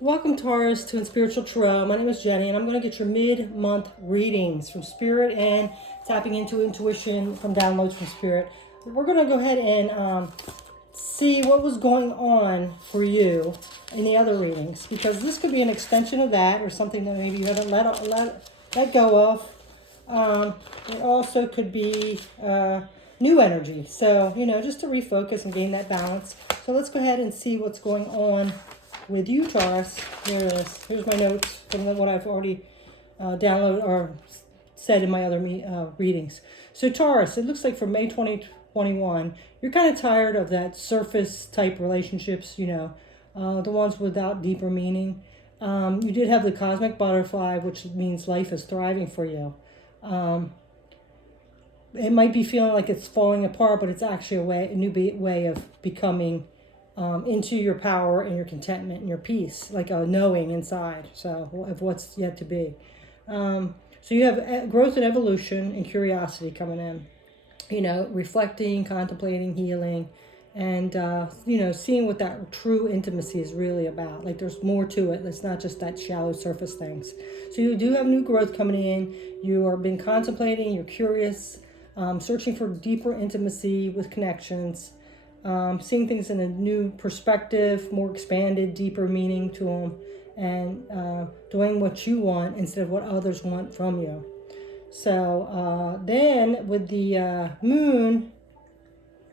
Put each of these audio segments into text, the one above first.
Welcome, Taurus, to In Spiritual Tarot. My name is Jenny, and I'm going to get your mid-month readings from Spirit and tapping into intuition from downloads from Spirit. We're going to go ahead and see what was going on for you in the other readings, because this could be an extension of that or something that maybe you haven't let go of. It also could be new energy. So, just to refocus and gain that balance. So let's go ahead and see what's going on with you, Taurus. Here it is. Here's my notes from what I've already downloaded or said in my other readings. So Taurus, it looks like for May 2021, you're kind of tired of that surface type relationships, the ones without deeper meaning. You did have the cosmic butterfly, which means life is thriving for you. It might be feeling like it's falling apart, but it's actually a new way of becoming into your power and your contentment and your peace, like a knowing inside, so of what's yet to be. So you have growth and evolution and curiosity coming in, reflecting, contemplating, healing, and, seeing what that true intimacy is really about. Like there's more to it. It's not just that shallow surface things. So you do have new growth coming in. You are been contemplating, you're curious, searching for deeper intimacy with connections. Seeing things in a new perspective, more expanded, deeper meaning to them, and doing what you want instead of what others want from you. So then with the moon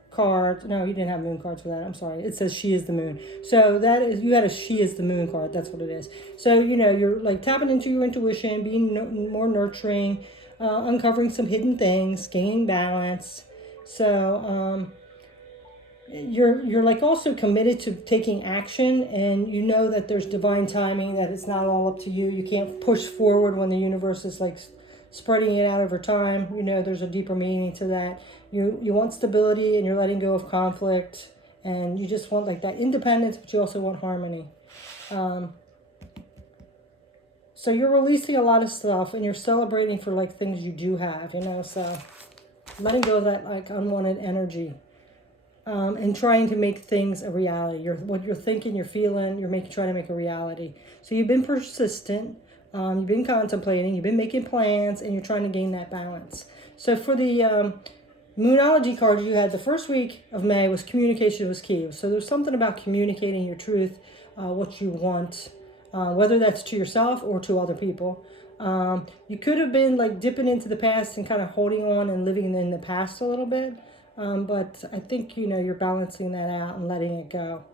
card, no, you didn't have moon cards for that. I'm sorry. It says she is the moon. So that is, you had a she is the moon card. That's what it is. So, you're like tapping into your intuition, being more nurturing, uncovering some hidden things, gaining balance. So, you're like also committed to taking action, and you know that there's divine timing, that it's not all up to you. You can't push forward when the universe is like spreading it out over time. There's a deeper meaning to that. You want stability, and you're letting go of conflict, and you just want like that independence, but you also want harmony. So you're releasing a lot of stuff, and you're celebrating for like things you do have, so letting go of that like unwanted energy. And trying to make things a reality. What you're thinking, you're feeling, trying to make a reality. So you've been persistent, you've been contemplating, you've been making plans, and you're trying to gain that balance. So for the Moonology card you had, the first week of May was communication was key. So there's something about communicating your truth, what you want, whether that's to yourself or to other people. You could have been like dipping into the past and kind of holding on and living in the past a little bit. But I think, you're balancing that out and letting it go.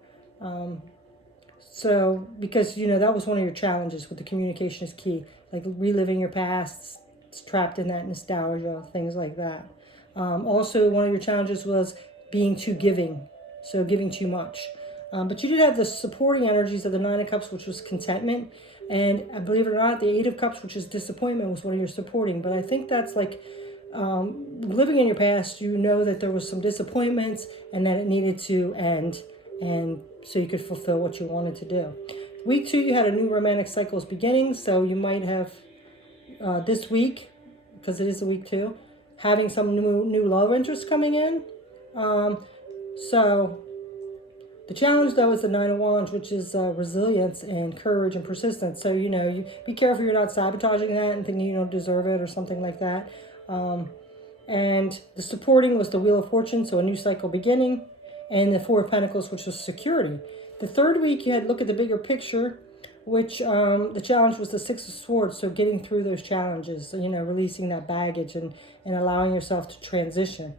So, because, that was one of your challenges with the communication is key. Like reliving your past, it's trapped in that nostalgia, things like that. Also, one of your challenges was being too giving. So giving too much. But you did have the supporting energies of the Nine of Cups, which was contentment. And believe it or not, the Eight of Cups, which is disappointment, was one of your supporting. But I think that's like... living in your past, that there was some disappointments and that it needed to end, and so you could fulfill what you wanted to do. Week 2, you had a new romantic cycle's beginning, so you might have this week, because it is a week 2, having some new love interest coming in. So the challenge though is the Nine of Wands, which is resilience and courage and persistence. So you be careful you're not sabotaging that and thinking you don't deserve it or something like that. And the supporting was the Wheel of Fortune, so a new cycle beginning, and the Four of Pentacles, which was security. The third week, you had look at the bigger picture, which the challenge was the Six of Swords, so getting through those challenges, releasing that baggage and allowing yourself to transition.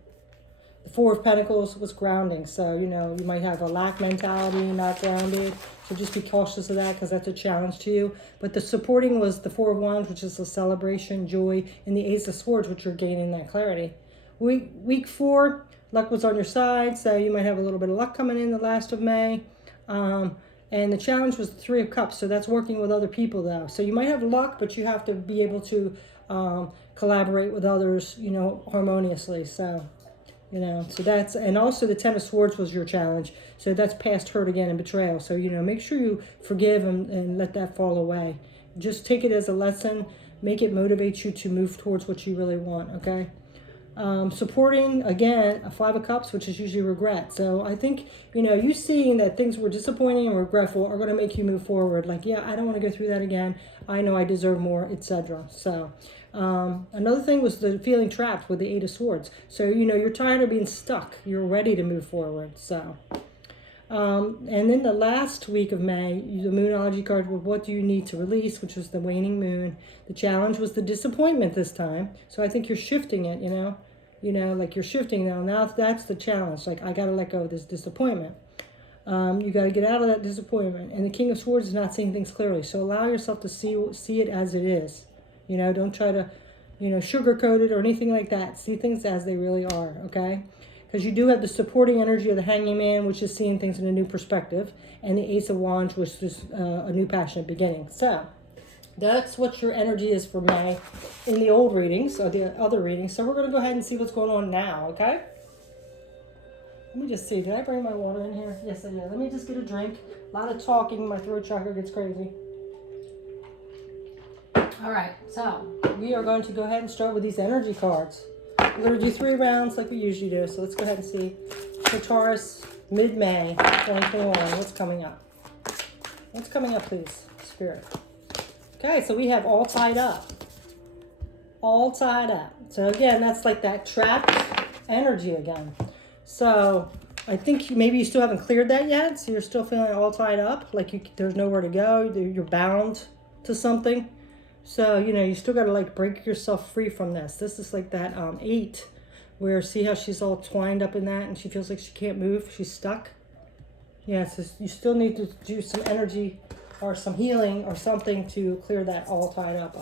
The Four of Pentacles was grounding, so, you might have a lack mentality, not grounded, so just be cautious of that because that's a challenge to you. But the supporting was the Four of Wands, which is a celebration, joy, and the Ace of Swords, which are gaining that clarity. Week 4, luck was on your side, so you might have a little bit of luck coming in the last of May. And the challenge was the Three of Cups, so that's working with other people, though. So you might have luck, but you have to be able to collaborate with others, harmoniously, so... so that's, and also the Ten of Swords was your challenge. So that's past hurt again and betrayal. So, make sure you forgive and let that fall away. Just take it as a lesson. Make it motivate you to move towards what you really want, okay? Supporting, again, a Five of Cups, which is usually regret. So I think, you seeing that things were disappointing and regretful are going to make you move forward. Like, yeah, I don't want to go through that again. I know I deserve more, etc. So another thing was the feeling trapped with the Eight of Swords. So, you're tired of being stuck. You're ready to move forward. So, and then the last week of May, the Moonology card was what do you need to release, which was the waning moon. The challenge was the disappointment this time. So I think you're shifting it, like you're shifting now. Now that's the challenge. Like, I got to let go of this disappointment. You got to get out of that disappointment. And the King of Swords is not seeing things clearly. So allow yourself to see it as it is. Don't try to, sugarcoat it or anything like that. See things as they really are, okay? Because you do have the supporting energy of the Hanging Man, which is seeing things in a new perspective, and the Ace of Wands, which is a new passionate beginning. So that's what your energy is for May in the old readings, or the other readings. So we're going to go ahead and see what's going on now, okay? Let me just see. Did I bring my water in here? Yes, I did. Let me just get a drink. A lot of talking. My throat chakra gets crazy. All right. So we are going to go ahead and start with these energy cards. We're going to do 3 rounds like we usually do. So let's go ahead and see for Taurus, mid-May 2021, what's coming up. What's coming up, please, Spirit? Okay, so we have all tied up. All tied up. So again, that's like that trapped energy again. So I think maybe you still haven't cleared that yet. So you're still feeling all tied up. Like there's nowhere to go. You're bound to something. So, you still got to like break yourself free from this. This is like that 8 where see how she's all twined up in that and she feels like she can't move. She's stuck. Yeah, so you still need to do some energy or some healing or something to clear that all tied up.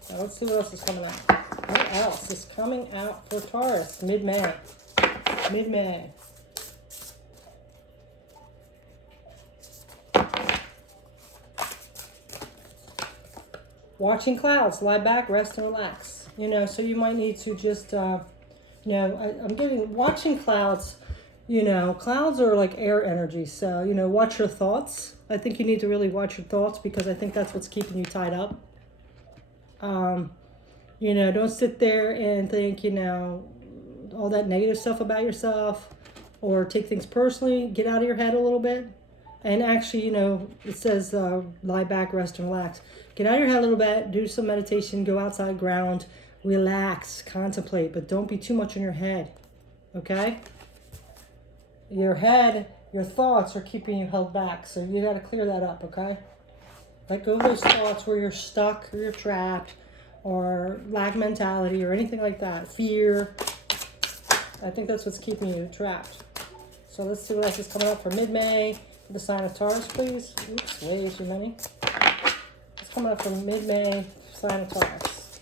So let's see what else is coming out. What else is coming out for Taurus mid-May? Mid-May. Watching clouds, lie back, rest, and relax. So you might need to just, I'm getting, watching clouds, clouds are like air energy. So, watch your thoughts. I think you need to really watch your thoughts because I think that's what's keeping you tied up. Don't sit there and think, all that negative stuff about yourself or take things personally. Get out of your head a little bit. And actually, it says lie back, rest, and relax. Get out of your head a little bit, do some meditation, go outside, ground, relax, contemplate, but don't be too much in your head, okay? Your head, your thoughts are keeping you held back, so you got to clear that up, okay? Let go of those thoughts where you're stuck or you're trapped or lack mentality or anything like that, fear. I think that's what's keeping you trapped. So let's see what else is coming up for mid-May. The sign of Taurus, please. Oops, way too many. It's coming up from mid-May, sign of Taurus.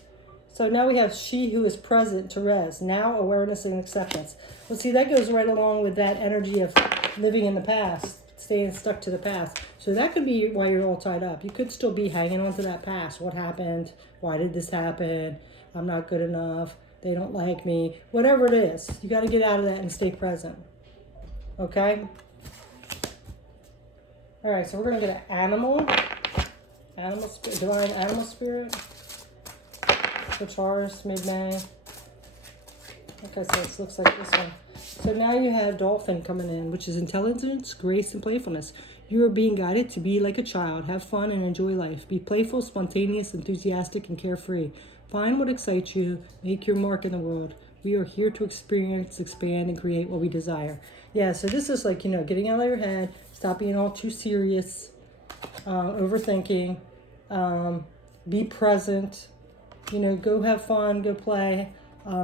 So now we have she who is present, Therese. Now awareness and acceptance. Well, see, that goes right along with that energy of living in the past, staying stuck to the past. So that could be why you're all tied up. You could still be hanging on to that past. What happened? Why did this happen? I'm not good enough. They don't like me. Whatever it is, you got to get out of that and stay present. Okay? All right, so we're going to get an animal spirit, divine animal spirit for Taurus, mid-May. Okay, so this looks like this one. So now you have dolphin coming in, which is intelligence, grace, and playfulness. You are being guided to be like a child, have fun, and enjoy life. Be playful, spontaneous, enthusiastic, and carefree. Find what excites you. Make your mark in the world. We are here to experience, expand, and create what we desire. Yeah, so this is like, getting out of your head. Stop being all too serious, overthinking, be present, go have fun, go play,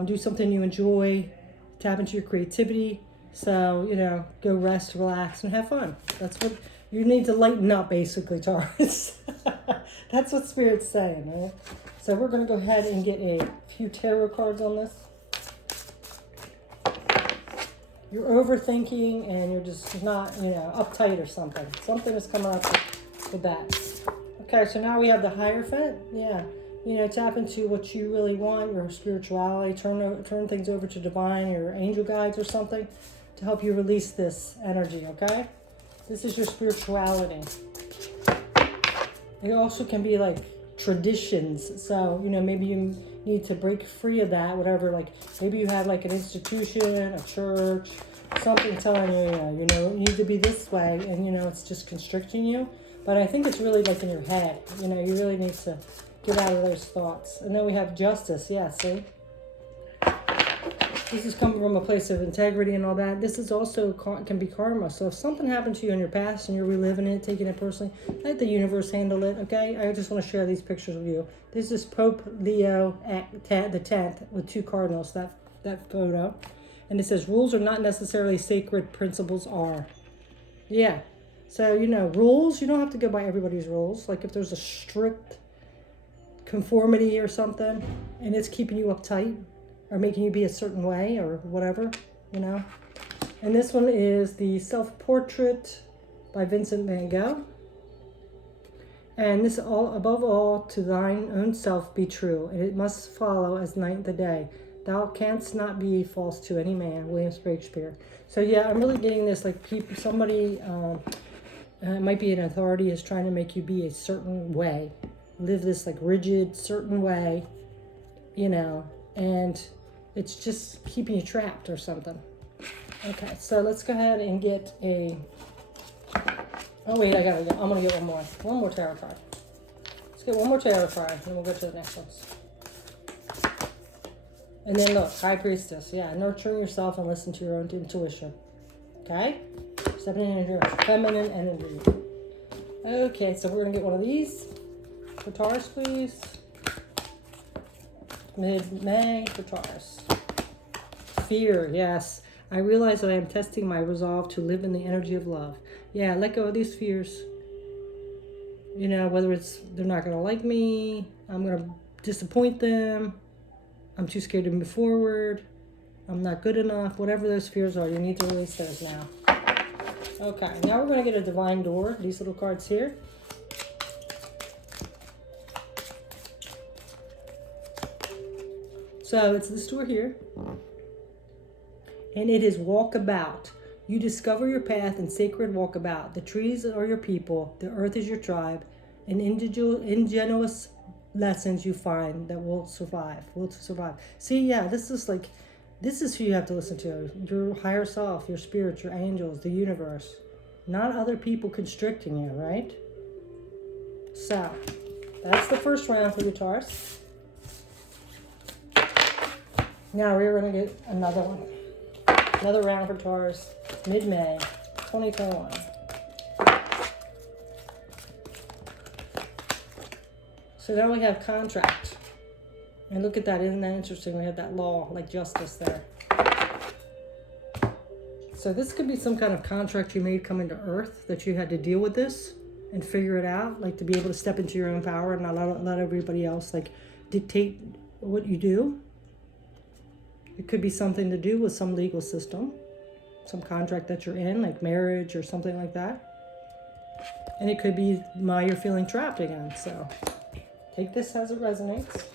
do something you enjoy, tap into your creativity. So, go rest, relax, and have fun. That's what you need to lighten up, basically, Taurus. That's what Spirit's saying, right? So we're going to go ahead and get a few tarot cards on this. You're overthinking and you're just not, uptight or something. Something is coming up with that. Okay, so now we have the Hierophant. Yeah, tap into what you really want, your spirituality. Turn things over to divine, your angel guides or something to help you release this energy, okay? This is your spirituality. It also can be like traditions. So, you know, maybe you need to break free of that, whatever. Like maybe you have like an institution, a church, something telling you, you know, you need to be this way, and you know, it's just constricting you. But I think it's really like in your head. You know, you really need to get out of those thoughts. And then we have justice. Yeah, see? This is coming from a place of integrity and all that. This is also can be karma. So if something happened to you in your past and you're reliving it, taking it personally, let the universe handle it, okay? I just want to share these pictures with you. This is Pope Leo the 10th with 2 cardinals, that photo. And it says, rules are not necessarily sacred, principles are. Yeah. So, you know, rules, you don't have to go by everybody's rules. Like if there's a strict conformity or something and it's keeping you uptight, or making you be a certain way or whatever, you know. And this one is the Self-Portrait by Vincent van Gogh. And this, all above all, to thine own self be true, and it must follow as night the day. Thou canst not be false to any man. William Shakespeare. So yeah, I'm really getting this, like somebody, it might be an authority, is trying to make you be a certain way. Live this like rigid, certain way, you know, and it's just keeping you trapped or something. Okay, so let's go ahead and get a... Oh wait, I'm gonna get one more tarot card. Let's get one more tarot card, and then we'll go to the next ones. And then look, High Priestess. Yeah, nurturing yourself and listen to your own intuition. Okay? Stepping into your feminine energy. Okay, so we're gonna get one of these for Taurus, please. Mid-May for Taurus. Fear, yes. I realize that I am testing my resolve to live in the energy of love. Yeah, let go of these fears. You know, whether it's they're not going to like me, I'm going to disappoint them, I'm too scared to move forward, I'm not good enough, whatever those fears are, you need to release those now. Okay, now we're going to get a divine door, these little cards here. So it's this door here, and it is walkabout. You discover your path in sacred walkabout. The trees are your people, the earth is your tribe, and ingenuous lessons you find that will survive. See, yeah, this is who you have to listen to. Your higher self, your spirit, your angels, the universe. Not other people constricting you, right? So, that's the first round for the Taurus. Now we're going to get another one. Another round for Taurus, mid-May, 2021. So now we have contract. And look at that, isn't that interesting? We have that law, like justice there. So this could be some kind of contract you made coming to Earth, that you had to deal with this and figure it out, like to be able to step into your own power and not let everybody else like dictate what you do. It could be something to do with some legal system, some contract that you're in, like marriage or something like that. And it could be why you're feeling trapped again. So take this as it resonates.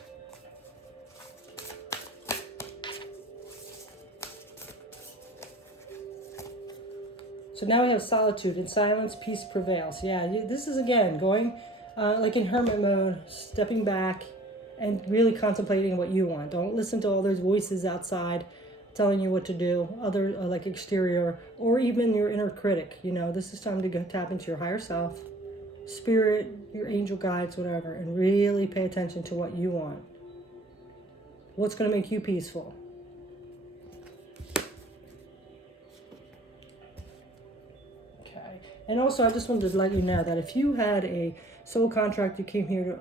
So now we have solitude. In silence, peace prevails. Yeah, this is again going like in hermit mode, stepping back and really contemplating what you want. Don't listen to all those voices outside telling you what to do, other like exterior, or even your inner critic. You know, this is time to go tap into your higher self, spirit, your angel guides, whatever, and really pay attention to what you want. What's going to make you peaceful? Okay. And also, I just wanted to let you know that if you had a soul contract, you came here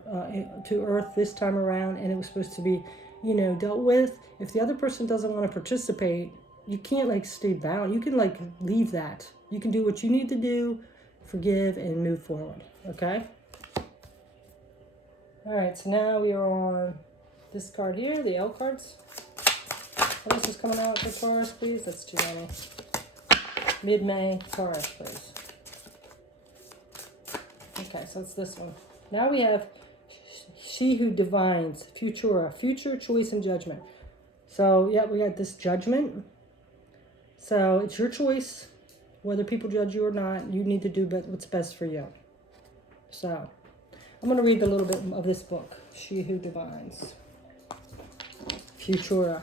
to Earth this time around, and it was supposed to be, you know, dealt with. If the other person doesn't want to participate, you can't like stay bound. You can like leave that. You can do what you need to do, forgive, and move forward. Okay. All right. So now we are on this card here, the L cards. What else is coming out for Taurus, please? That's too many. Mid-May, Taurus, please. Okay, so it's this one. Now we have she who divines, Futura, future, choice, and judgment. So, yeah, we got this judgment. So, it's your choice. Whether people judge you or not, you need to do what's best for you. So, I'm going to read a little bit of this book, She Who Divines. Futura.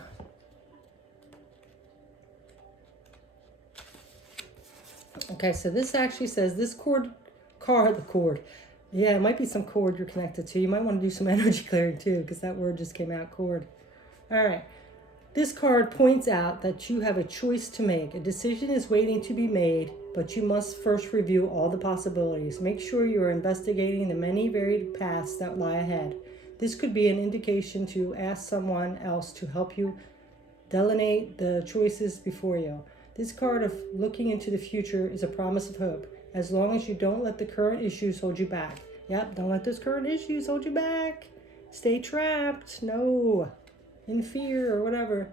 Okay, so this actually says this cord. Yeah, it might be some cord you're connected to. You might want to do some energy clearing too, because that word just came out, cord. All right. This card points out that you have a choice to make. A decision is waiting to be made, but you must first review all the possibilities. Make sure you are investigating the many varied paths that lie ahead. This could be an indication to ask someone else to help you delineate the choices before you. This card of looking into the future is a promise of hope, as long as you don't let the current issues hold you back. Yep, don't let those current issues hold you back. Stay trapped. No. In fear or whatever.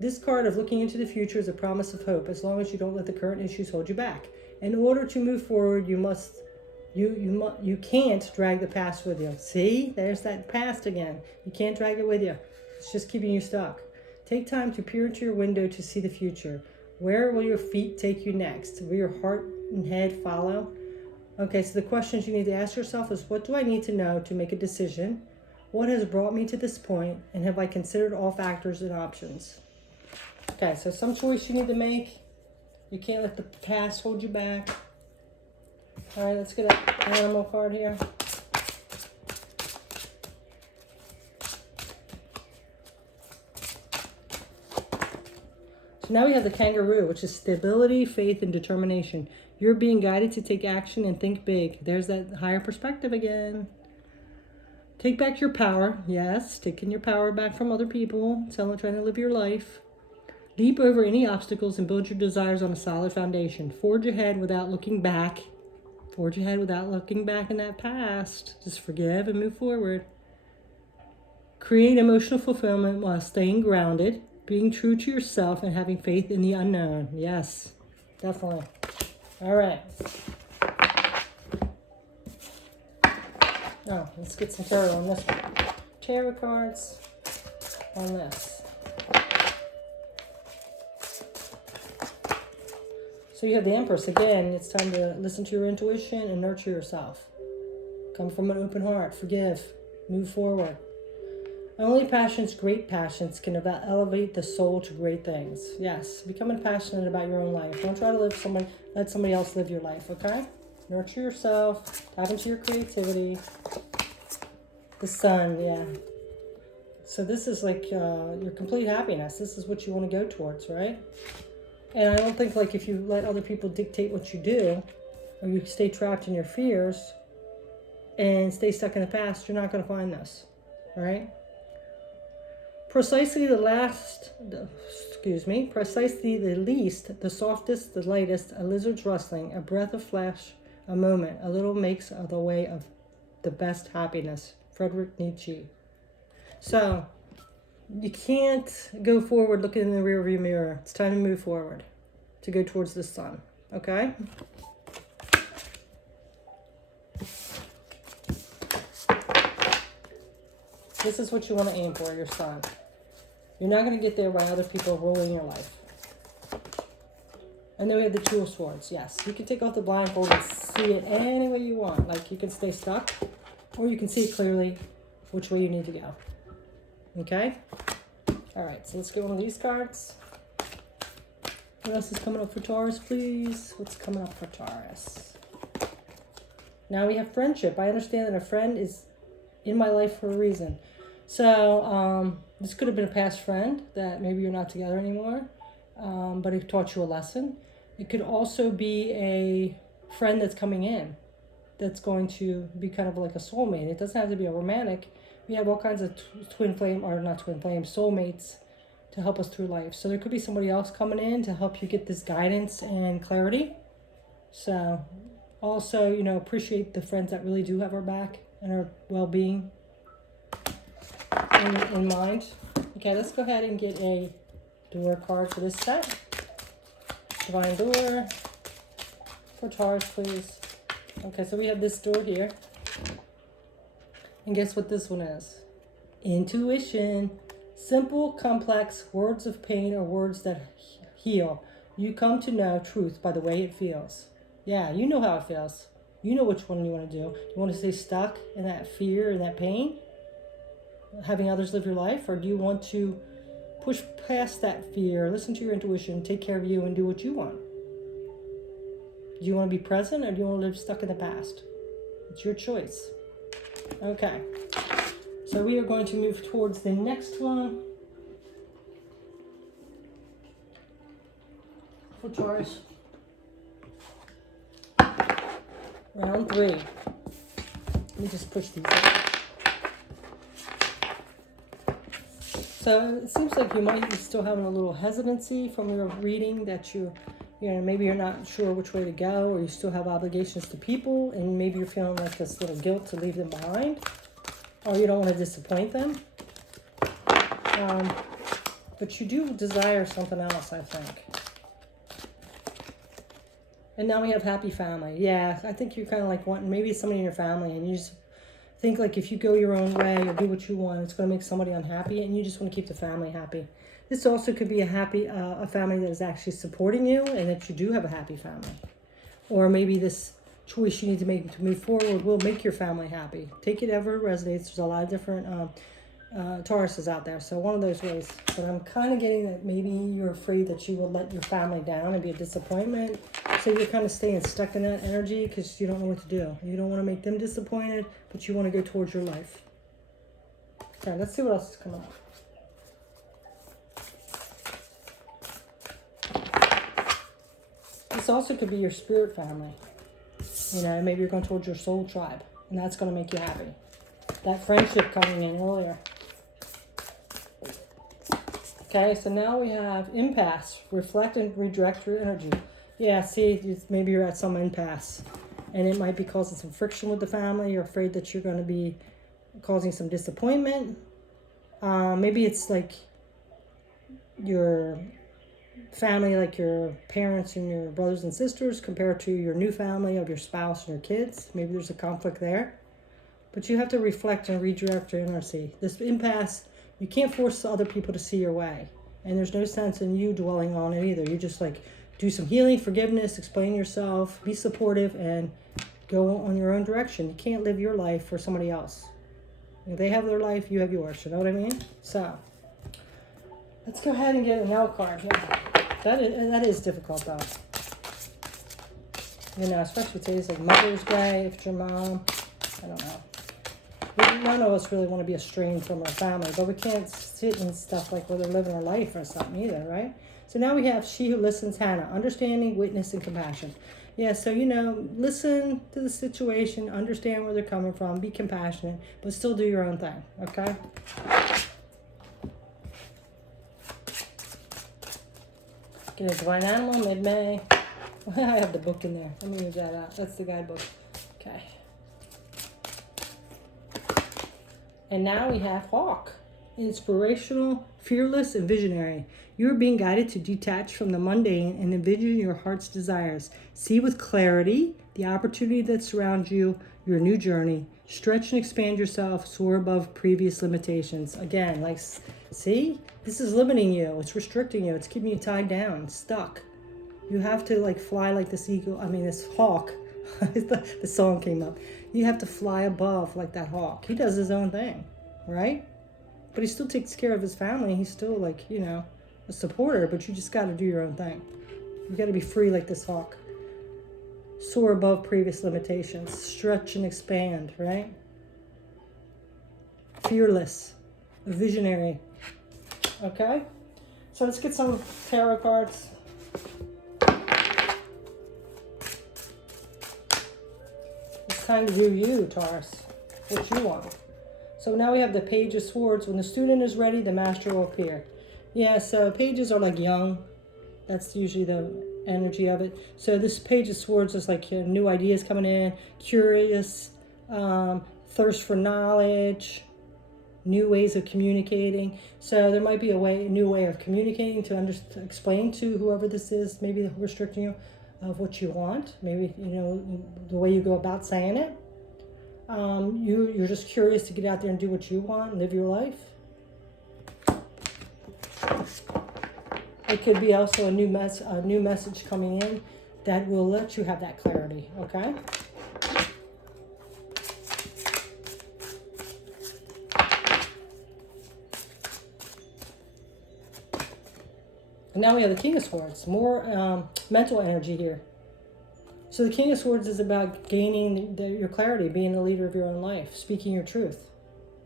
This card of looking into the future is a promise of hope, as long as you don't let the current issues hold you back. In order to move forward, you can't drag the past with you. See, there's that past again. You can't drag it with you. It's just keeping you stuck. Take time to peer into your window to see the future. Where will your feet take you next? Will your heart and head follow? Okay, so the questions you need to ask yourself is, what do I need to know to make a decision? What has brought me to this point? And have I considered all factors and options? Okay, so some choice you need to make. You can't let the past hold you back. All right, let's get an animal card here. So now we have the kangaroo, which is stability, faith, and determination. You're being guided to take action and think big. There's that higher perspective again. Take back your power. Yes, taking your power back from other people. Trying to live your life. Leap over any obstacles and build your desires on a solid foundation. Forge ahead without looking back. Forge ahead without looking back in that past. Just forgive and move forward. Create emotional fulfillment while staying grounded. Being true to yourself and having faith in the unknown. Yes, definitely. All right. Oh, let's get some tarot on this one. Tarot cards on this. So you have the Empress. Again, it's time to listen to your intuition and nurture yourself. Come from an open heart. Forgive. Move forward. Only passions, great passions, can elevate the soul to great things. Yes, becoming passionate about your own life. Don't try to let somebody else live your life, okay? Nurture yourself. Tap into your creativity. The Sun, yeah. So this is like your complete happiness. This is what you want to go towards, right? And I don't think like if you let other people dictate what you do, or you stay trapped in your fears and stay stuck in the past, you're not going to find this, all right? Precisely the least, the softest, the lightest, a lizard's rustling, a breath of flesh, a moment, a little makes the way of the best happiness. Friedrich Nietzsche. So, you can't go forward looking in the rearview mirror. It's time to move forward, to go towards the sun, okay? This is what you want to aim for, your sun. You're not going to get there by other people ruling your life. And then we have the Two of Swords. Yes, you can take off the blindfold and see it any way you want. Like you can stay stuck, or you can see clearly which way you need to go. Okay? All right, so let's get one of these cards. What else is coming up for Taurus, please? What's coming up for Taurus? Now we have friendship. I understand that a friend is in my life for a reason. So this could have been a past friend that maybe you're not together anymore, but it taught you a lesson. It could also be a friend that's coming in that's going to be kind of like a soulmate. It doesn't have to be a romantic. We have all kinds of soulmates to help us through life. So there could be somebody else coming in to help you get this guidance and clarity. So also, appreciate the friends that really do have our back and our well-being in mind. Okay, let's go ahead and get a door card for this set. Divine door for Taurus, please. Okay, so we have this door here. And guess what this one is? Intuition. Simple, complex words of pain are words that heal. You come to know truth by the way it feels. Yeah, you know how it feels. You know which one you want to do. You want to stay stuck in that fear and that pain, having others live your life, or do you want to push past that fear, listen to your intuition, take care of you, and do what you want? Do you want to be present, or do you want to live stuck in the past? It's your choice. Okay. So we are going to move towards the next one for Taurus. Round 3. Let me just push these out. So it seems like you might be still having a little hesitancy from your reading, that maybe you're not sure which way to go, or you still have obligations to people, and maybe you're feeling like this little guilt to leave them behind, or you don't want to disappoint them. But you do desire something else, I think. And now we have happy family. Yeah, I think you're kind of like wanting maybe somebody in your family, and you just think like if you go your own way or do what you want, it's going to make somebody unhappy, and you just want to keep the family happy. This also could be a family that is actually supporting you, and that you do have a happy family. Or maybe this choice you need to make to move forward will make your family happy. Take it ever it resonates. There's a lot of different Tauruses out there, so one of those ways. But I'm kind of getting that maybe you're afraid that you will let your family down and be a disappointment. So you're kind of staying stuck in that energy because you don't know what to do. You don't want to make them disappointed, but you want to go towards your life. Okay, let's see what else is coming up. This also could be your spirit family. Maybe you're going towards your soul tribe, and that's going to make you happy. That friendship coming in earlier. Okay, so now we have impasse. Reflect and redirect your energy. Yeah, see, maybe you're at some impasse, and it might be causing some friction with the family. You're afraid that you're going to be causing some disappointment. Maybe it's like your family, like your parents and your brothers and sisters, compared to your new family of your spouse and your kids. Maybe there's a conflict there. But you have to reflect and redirect your energy. This impasse, you can't force other people to see your way. And there's no sense in you dwelling on it either. You just do some healing, forgiveness, explain yourself, be supportive, and go on your own direction. You can't live your life for somebody else. If they have their life, you have yours. You know what I mean? So, let's go ahead and get an L card. Yeah. That is difficult, though. Especially today's like Mother's Day, if it's your mom. I don't know. None of us really want to be estranged from our family, but we can't sit in stuff like where they're living their life or something either, right? So now we have she who listens, Hannah, understanding, witness, and compassion. Yeah, so, listen to the situation, understand where they're coming from, be compassionate, but still do your own thing, okay? Get a divine animal, mid-May. I have the book in there. Let me move that out. That's the guidebook. Okay. And now we have Hawk. Inspirational, fearless, and visionary. You are being guided to detach from the mundane and envision your heart's desires. See with clarity the opportunity that surrounds you, your new journey. Stretch and expand yourself, soar above previous limitations. Again, see? This is limiting you. It's restricting you. It's keeping you tied down, stuck. You have to fly like this this hawk. The song came up. You have to fly above like that hawk. He does his own thing, right? But he still takes care of his family. He's still a supporter, but you just got to do your own thing. You got to be free like this hawk. Soar above previous limitations. Stretch and expand, right? Fearless. A visionary. Okay? So let's get some tarot cards. It's time to do you, Taurus. What you want. So now we have the Page of Swords. When the student is ready, the master will appear. Yeah, so pages are young. That's usually the energy of it. So this Page of Swords is new ideas coming in, curious, thirst for knowledge, new ways of communicating. So there might be a new way of communicating to explain to whoever this is, maybe restricting you, of what you want. Maybe, the way you go about saying it. You're just curious to get out there and do what you want, live your life. It could be also a new message coming in that will let you have that clarity, okay? And now we have the King of Swords. More mental energy here. So the King of Swords is about gaining your clarity, being the leader of your own life, speaking your truth.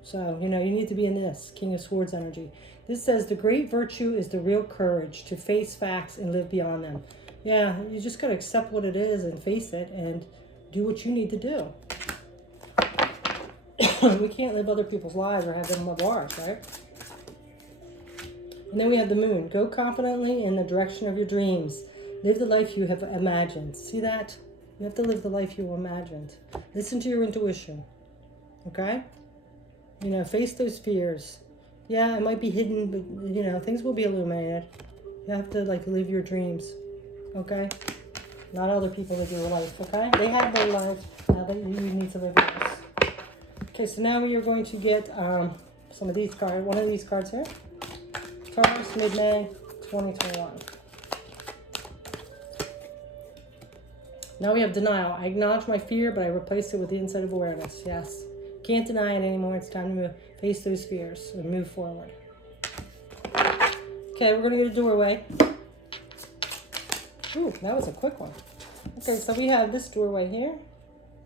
So, you need to be in this King of Swords energy. This says the great virtue is the real courage to face facts and live beyond them. Yeah, you just got to accept what it is and face it and do what you need to do. We can't live other people's lives or have them live ours, right? And then we have the Moon. Go confidently in the direction of your dreams. Live the life you have imagined. See that? You have to live the life you imagined. Listen to your intuition. Okay? Face those fears. Yeah, it might be hidden, but, things will be illuminated. You have to, live your dreams. Okay? Not other people live your life, okay? They have their life. Now that you need to live yours. Okay, so now we are going to get some of these cards. One of these cards here. Taurus Mid May 2021. Now we have denial. I acknowledge my fear, but I replace it with the insight of awareness. Yes. Can't deny it anymore. It's time to face those fears and move forward. Okay, we're going to go to doorway. Ooh, that was a quick one. Okay, so we have this doorway here.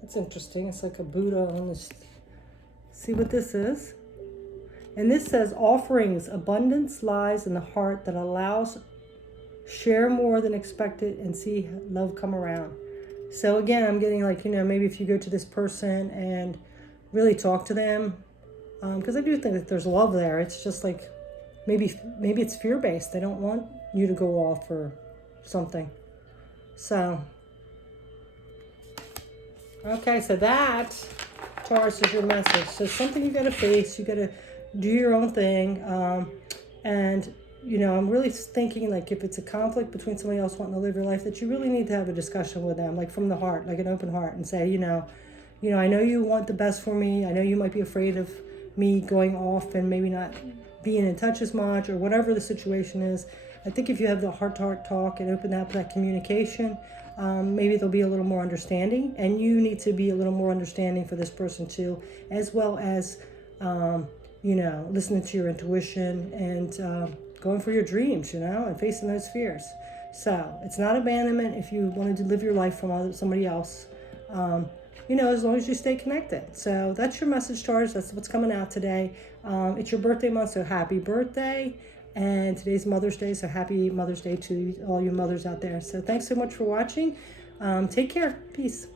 That's interesting. It's like a Buddha on this. See what this is? And this says, offerings, abundance lies in the heart that allows, share more than expected, and see love come around. So again, I'm getting maybe if you go to this person and really talk to them, because I do think that there's love there. It's just maybe it's fear-based. They don't want you to go off or something. So, okay, so that, Taurus, is your message. So something you got to face. You got to do your own thing. And I'm really thinking if it's a conflict between somebody else wanting to live your life, that you really need to have a discussion with them, from the heart, an open heart, and say, I know you want the best for me. I know you might be afraid of me going off and maybe not being in touch as much or whatever the situation is. I think if you have the heart-to-heart talk and open up that communication, maybe there'll be a little more understanding, and you need to be a little more understanding for this person too, as well as, listening to your intuition and going for your dreams, and facing those fears. So it's not abandonment if you wanted to live your life from somebody else, as long as you stay connected. So that's your message, Taurus. That's what's coming out today. It's your birthday month, so happy birthday. And today's Mother's Day, so happy Mother's Day to all you mothers out there. So thanks so much for watching. Take care. Peace.